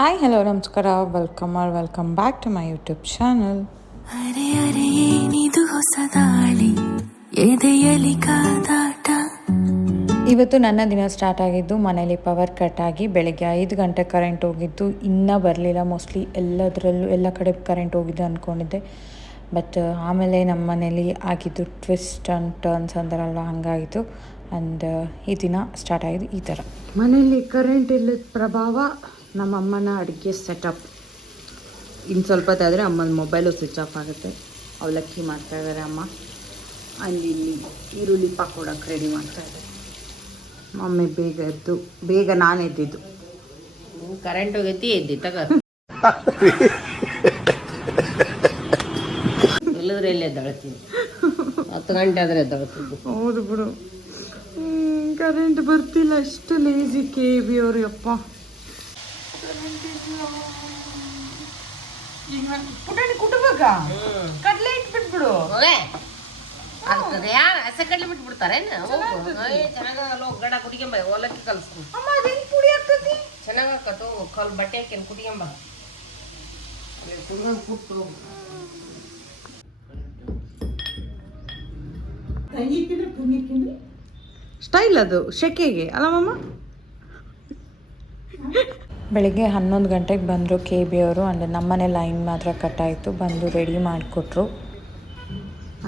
Hi hello ನಮಸ್ಕಾರ welcome back to my YouTube channel. ಅರೆ ಅರೆ ಏನಿದು ಹೊಸ ದಾಳಿ ಎದೆಯಲಿ ಕಾದಾಟ. ಇವತ್ತು ನನ್ನ ದಿನ ಸ್ಟಾರ್ಟ್ ಆಗಿದ್ದು ಮನೇಲಿ ಪವರ್ ಕಟ್ ಆಗಿ ಬೆಳಗ್ಗೆ 5 ಗಂಟೆ ಕರೆಂಟ್ ಹೋಗಿದ್ದು ಇನ್ನೂ ಬರಲಿಲ್ಲ. ಮೋಸ್ಟ್ಲಿ ಎಲ್ಲ ಕಡೆ ಕರೆಂಟ್ ಹೋಗಿದ್ದು ಅಂದ್ಕೊಂಡಿದ್ದೆ. ಬಟ್ ಆಮೇಲೆ ನಮ್ಮ ಮನೇಲಿ ಆಗಿದ್ದು ಟ್ವಿಸ್ಟ್ ಆ್ಯಂಡ್ ಟರ್ನ್ಸ್ ಅಂತಾರಲ್ಲ ಹಂಗಾಗಿತ್ತು. ಆ್ಯಂಡ್ ಈ ದಿನ ಸ್ಟಾರ್ಟ್ ಆಗಿದ್ದು ಈ ಥರ. ಮನೇಲಿ ಕರೆಂಟ್ ಇಲ್ಲದ ಪ್ರಭಾವ ನಮ್ಮಮ್ಮನ ಅಡುಗೆ ಸೆಟಪ್. ಇನ್ನು ಸ್ವಲ್ಪ ಹೊತ್ತಾದರೆ ಅಮ್ಮನ ಮೊಬೈಲು ಸ್ವಿಚ್ ಆಫ್ ಆಗುತ್ತೆ. ಅವಲಕ್ಕಿ ಮಾಡ್ತಾಯಿದ್ದಾರೆ ಅಮ್ಮ. ಅಲ್ಲಿ ಇಲ್ಲಿ ಈರುಳ್ಳಿ ಪಕೋಡಕ್ಕೆ ರೆಡಿ ಮಾಡ್ತಾಯಿದ್ದಾರೆ ಮಮ್ಮಿ. ಬೇಗ ನಾನು ಎದ್ದಿದ್ದು. ಕರೆಂಟ್ ಹೋಗೈತಿ ಎದ್ದಿ ತಗ ಇಲ್ಲದ್ರೆ ಎಲ್ಲಿ ಎದ್ದಳ್ತೀನಿ. 10 ಗಂಟೆ ಆದರೆ ಎದ್ದಳ್ತಿದ್ದು. ಹೌದು ಬಿಡು. ಕರೆಂಟ್ ಬರ್ತಿಲ್ಲ. ಅಷ್ಟು ಲೇಜಿ KB ಅವರು. ಯಪ್ಪ ಪುಟಾಣಿ ಕುಟುಂಬಕ್ಕ ಕಡ್ಲೆ ಇಟ್ಬಿಟ್ಬಿಡು. ಯಾರು ಹಸೆ ಕಡ್ಲೆ ಬಿಟ್ಬಿಡ್ತಾರೆ. ಚೆನ್ನಾಗಲ್ಲ ಗಡ ಕುಡಿಕೆಂಬ ಓಲಕ್ಕಿ ಕಲ್ಸ್ತೀನಿ. ಚೆನ್ನಾಗ ಹಾಕತ್ತು ಕಲ್ ಬಟ್ಟೆ ಹಾಕಿ ಕುಡಿಕೆಂಬ ಪುಟ್ಟು. ಸ್ಟೈಲ್ ಅದು ಶೆಕೆಗೆ ಅಲ್ಲ ಮಮ್ಮ. ಬೆಳಿಗ್ಗೆ 11 ಗಂಟೆಗೆ ಬಂದರು KB ಅವರು. ಅಂದರೆ ನಮ್ಮನೆ ಲೈನ್ ಮಾತ್ರ ಕಟ್ಟಾಯಿತು. ಬಂದು ರೆಡಿ ಮಾಡಿಕೊಟ್ರು.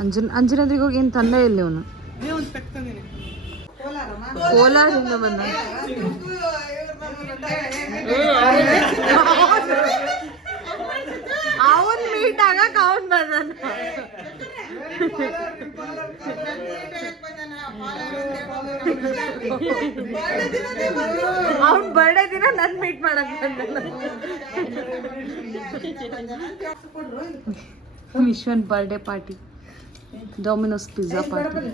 ಅಂಜನಾದ್ರಿಗೆ ಹೋಗಿ ಏನು ತಂದೆ ಇಲ್ಲಿ ಅವನು ಕೋಲಾರದಿಂದ ಬಂದ. ಅವನ್ ಮೀಟ್ ಆಗಕ್ಕೆ ಅವನ್ ಬಂದ. ಅವ್ನ ಬರ್ಡೇ ದಿನ ನನ್ ಮೀಟ್ ಮಾಡಕ್ ಬಂದ. ವಿಶ್ವನ್ birthday party, Domino's pizza party.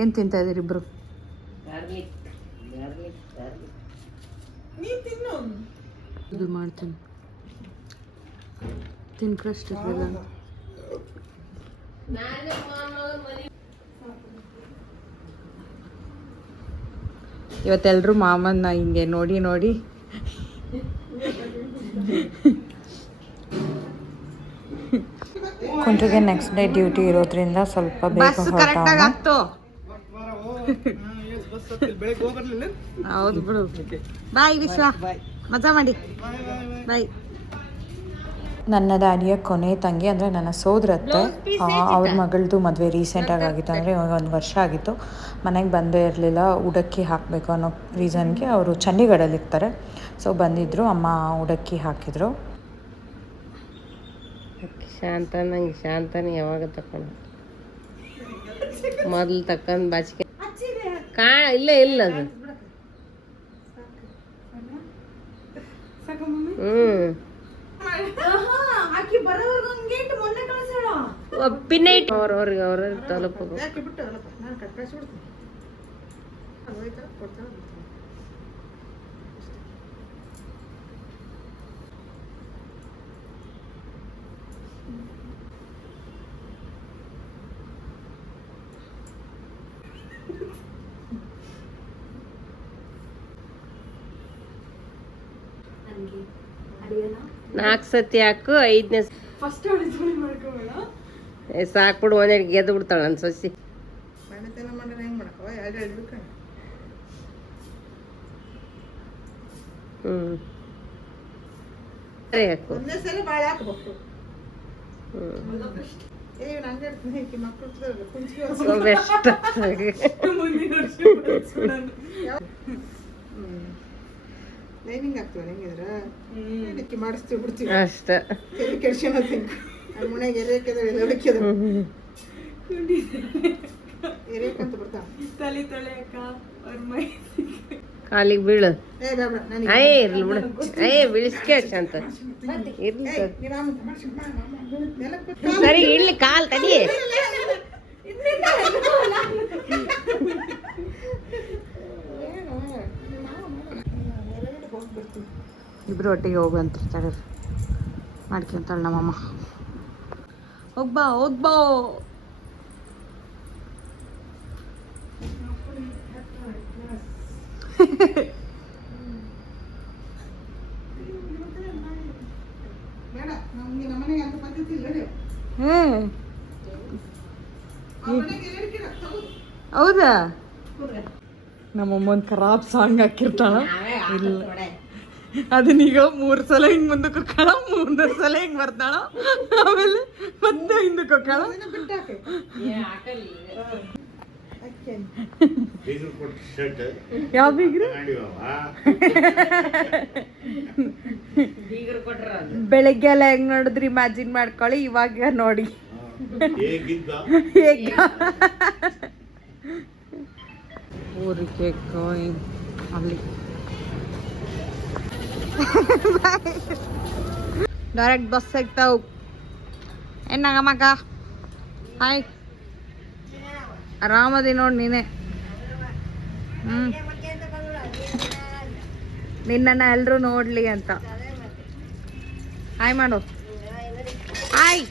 ಏನ್ ತಿಂತಾ ಇದೀರಿ ಇಬ್ರು? ಇದು ಮಾಡ್ತೀನಿ ತಿನ್ಕಷ್ಟು ಇರಲಿಲ್ಲ. ಇವತ್ತೆಲ್ಲರೂ ಮಾಮನ್ನ ಹಿಂಗೆ ನೋಡಿ ನೋಡಿ ಕುಂಟ್ರಿಗೆ ನೆಕ್ಸ್ಟ್ ಡೇ ಡ್ಯೂಟಿ ಇರೋದ್ರಿಂದ ಸ್ವಲ್ಪ ಬೇಗ ಹೊರಟು. ಹೌದು ಬಿಡು. ಬಾಯ್ ವಿಶ್ವ, ಮಜಾ ಮಾಡಿ ಬಾಯ್. ನನ್ನ ಡ್ಯಾಡಿಯ ಕೊನೆ ತಂಗಿ ಅಂದರೆ ನನ್ನ ಸೋದರತ್ತೆ. ಅವ್ರ ಮಗಳದು ಮದುವೆ ರೀಸೆಂಟಾಗಿ ಆಗಿತ್ತು. ಅಂದರೆ 1 ವರ್ಷ ಆಗಿತ್ತು. ಮನೆಗೆ ಬಂದೇ ಇರಲಿಲ್ಲ. ಉಡಕ್ಕಿ ಹಾಕಬೇಕು ಅನ್ನೋ ರೀಸನ್ಗೆ ಅವರು ಚಂಡೀಗಢಲ್ಲಿ ಇರ್ತಾರೆ. ಸೊ ಬಂದಿದ್ದರು. ಅಮ್ಮ ಉಡಕ್ಕಿ ಹಾಕಿದರು. ಶಾಂತನ ಯಾವಾಗ ತಕೊಂಡು ಮೊದಲು ತಕ್ಕಂದು ಬಾಚಿಕೆ ಇಲ್ಲ ಅದು. ಪಿನ್ನ ಇಟ್ಟು ಅವ್ರ ತಲುಪ. ನಾಲ್ಕು ಸತಿ ಹಾಕು. 5ನೇ ಸಾಕ್ಬಿಡು. ಒಂದೆರಡು ಗೆದ್ದು ಬಿಡ್ತಾಳ ನನ್ನ ಸೊಸಿ. ಸರಿ ಹಾಕು. ಅಷ್ಟ ಕಾಲಿಗೆ ಬೀಳು. ಇರ್ಲಿ ಬಿಡು. ಬೀಳಿಸ್ಕೆ ಅಂತ ಇರ್ಲಿ. ಸರಿ ಇಡ್ಲಿ ಕಾಲ್ ತಡಿ. ಇಬ್ರು ಒಟ್ಟಿಗೆ ಹೋಗಂತಿರ್ತಾರೆ. ಮಾಡ್ಕೊಂತಾಳೆ ನಮ್ಮಮ್ಮ. ಹೋಗ್ಬಾ. ಹೌದಾ ನಮ್ಮಮ್ಮ ಒಂದು ಖರಾಬ್ ಸಾಂಗ್ ಹಾಕಿರ್ತಾಳ ಇಲ್ಲ ಅದನ್ನೀಗ 3 ಸಲ ಹಿಂಗ್ ಮುಂದಕ್ಕೆ ಹೋಗ್ತಾಳ 3 ಸಲ ಹಿಂಗ್ ಬರ್ತಾಳ ಆಮೇಲೆ ಮತ್ತೆ ಹಿಂದಕ್ಕೆ ಹೋಗ್ತಾಳ ಯಾವ ಬೀಗ್ರು ಬೆಳಗ್ಗೆ ಎಲ್ಲ ಹೆಂಗ್ ನೋಡಿದ್ರಿ ಇಮ್ಯಾಜಿನ್ ಮಾಡ್ಕೊಳ್ಳಿ ಇವಾಗ ನೋಡಿ ಊರಿಗೆ ಅಲ್ಲಿ ಡೈರೆಕ್ಟ್ ಬಸ್ ಸಿಗ್ತಾವ್ ಏನಾಗ ಮಗ ಹಾಯ್ ಆರಾಮದಿ ನೋಡಿ ನೀನೆ ನಿನ್ನನ್ನು ಎಲ್ಲರೂ ನೋಡ್ಲಿ ಅಂತ ಹಾಯ್ ಮಾಡು ಹಾಯ್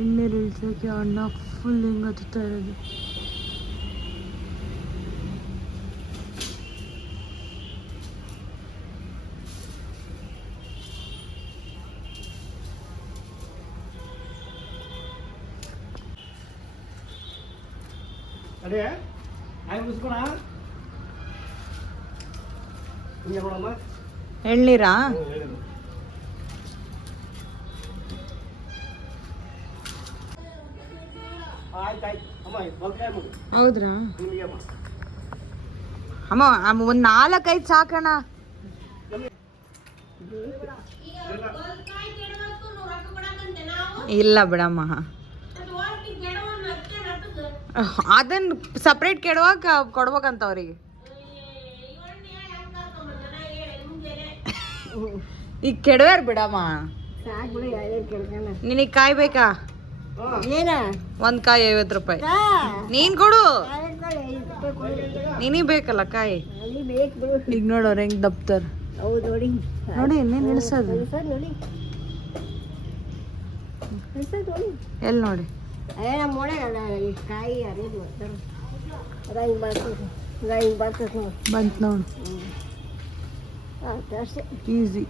ಎಣ್ಣೆ ಇಳಿಸೋಕೆ ಅಣ್ಣ ಫುಲ್ ಹಿಂಗೆ ಹತ್ತುತ್ತಾ ಇರೋದು ಎಳ್ನೀರಾ ಹೌದ್ರಾ ಅಮ್ಮ ಒಂದ್ 4-5 ಸಾಕಣ ಇಲ್ಲ ಬಿಡಮ್ಮ ಅದನ್ನ ಸಪ್ರೇಟ್ ಕೆಡವಾಗ ಕೊಡ್ಬೇಕಂತ ಅವ್ರಿಗೆ ಈಗ ಕೆಡವ್ಯಾರ ಬಿಡಮ್ಮ ನಿನಗೆ ಕಾಯಿ ಬೇಕಾ ಒಂದ್ ಕಾಯಿ 50 ರೂಪಾಯಿ ನೀನ್ ಕೊಡು ನಿನಗ್ ಬೇಕಲ್ಲ ಕಾಯಿ ಈಗ ನೋಡೋರು ಹೆಂಗ್ ದಪ್ತಾರ ನೋಡಿ ಇನ್ನೇನ್ ಇಳಿಸೋದು ಎಲ್ಲಿ ನೋಡಿ ಬಂತ್ ನೋಡು ಈಸಿ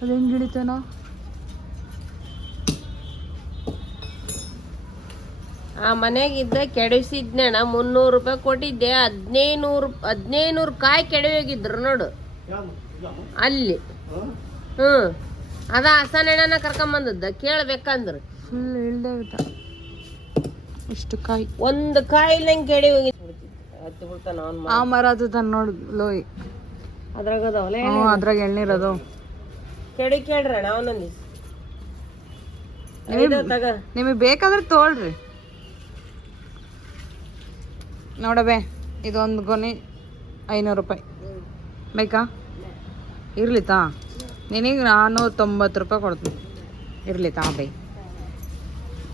ಅದು ಹೆಂಗ್ ಹಿಡಿತಾನೋ ಆ ಮನೆಗಿದ್ದ ಕೆಡಿಸಿದ್ನಣ್ಣ 300 ರೂಪಾಯಿ ಕೊಟ್ಟಿದ್ದೆ 1500 ಕಾಯಿ ಕೆಡವಿಗಿದ್ರು ನೋಡು ಅಲ್ಲಿ ಅದ ಹಸನೆಣ್ಣನ ಕರ್ಕೊಂಬಂದದ್ದ ಕೇಳ್ಬೇಕಂದ್ರ ಫುಲ್ ಇಳ್ದೇ ಇಷ್ಟು ಕಾಯಿ ಒಂದು ಕಾಯಿ ನಂಗೆ ಕೆಡಿ ಹೋಗಿ ಆ ಮರ ಅದು ತನ್ನ ನೋಡು ಲೋಯ್ ಅದ್ರಾಗ ಅದಾವಲ್ಲ ಅದ್ರಾಗ ಎಳ್ನೀರದು ಕೆಡಿ ಕೇಳ್ರಣ್ಣ ಅವನೊಂದು ತಗ ನಿಮಗೆ ಬೇಕಾದ್ರೆ ತೋಳ್ರಿ ನೋಡಬೇ ಇದೊಂದು ಗೊನೆ 500 ರೂಪಾಯಿ ಬೇಕಾ ಇರ್ಲಿ ತಾ ನಿನಗೆ 490 ರೂಪಾಯಿ ಕೊಡ್ತೀನಿ ಇರ್ಲಿ ತಾ ಬೈ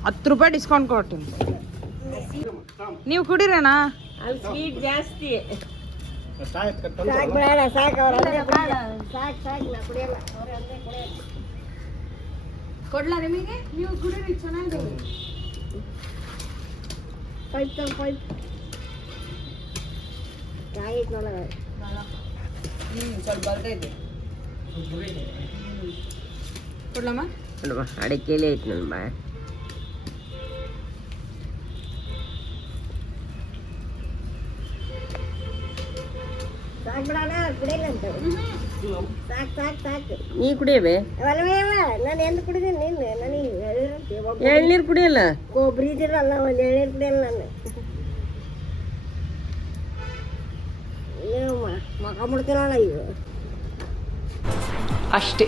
10 ರೂಪಾಯಿ ಡಿಸ್ಕೌಂಟ್ ಕೊಡ್ತೀನಿ ನೀವು ಕುಡೀರಣ್ಣ ಅಲ್ಲಿ ಸ್ವೀಟ್ ಜಾಸ್ತಿ ಕೊಡ್ಲಾ ನಿಮಗೆ ನೀವು ಕುಡೀರಿ ಚೆನ್ನಾಗಿದೆ ಸ್ವಲ್ಪ ಬರ್ತೈತಿ ಕೊಡ್ಲಮ್ಮ ಅಡಿಕೆಲೆ ಐತಿ ನನ್ನ ಬಾ ನೀ ಕುಡಿಯಬೇ ನಾನು ಎಂದು ಕುಡಿದೀನಿ ನಿನ್ನೆ ನನಗೆ ಎಳ್ನೀರು ಕುಡಿಯಲ್ಲ ಕೊಬ್ಬರಿ ಇದ್ದಿರಲ್ಲ ಒಂದು ಎಳ್ನೀರು ಕುಡಿಯಲ್ಲ ನಾನು ಮಕ ಮುಡ್ತೀನಲ್ಲ ಈಗ ಅಷ್ಟೇ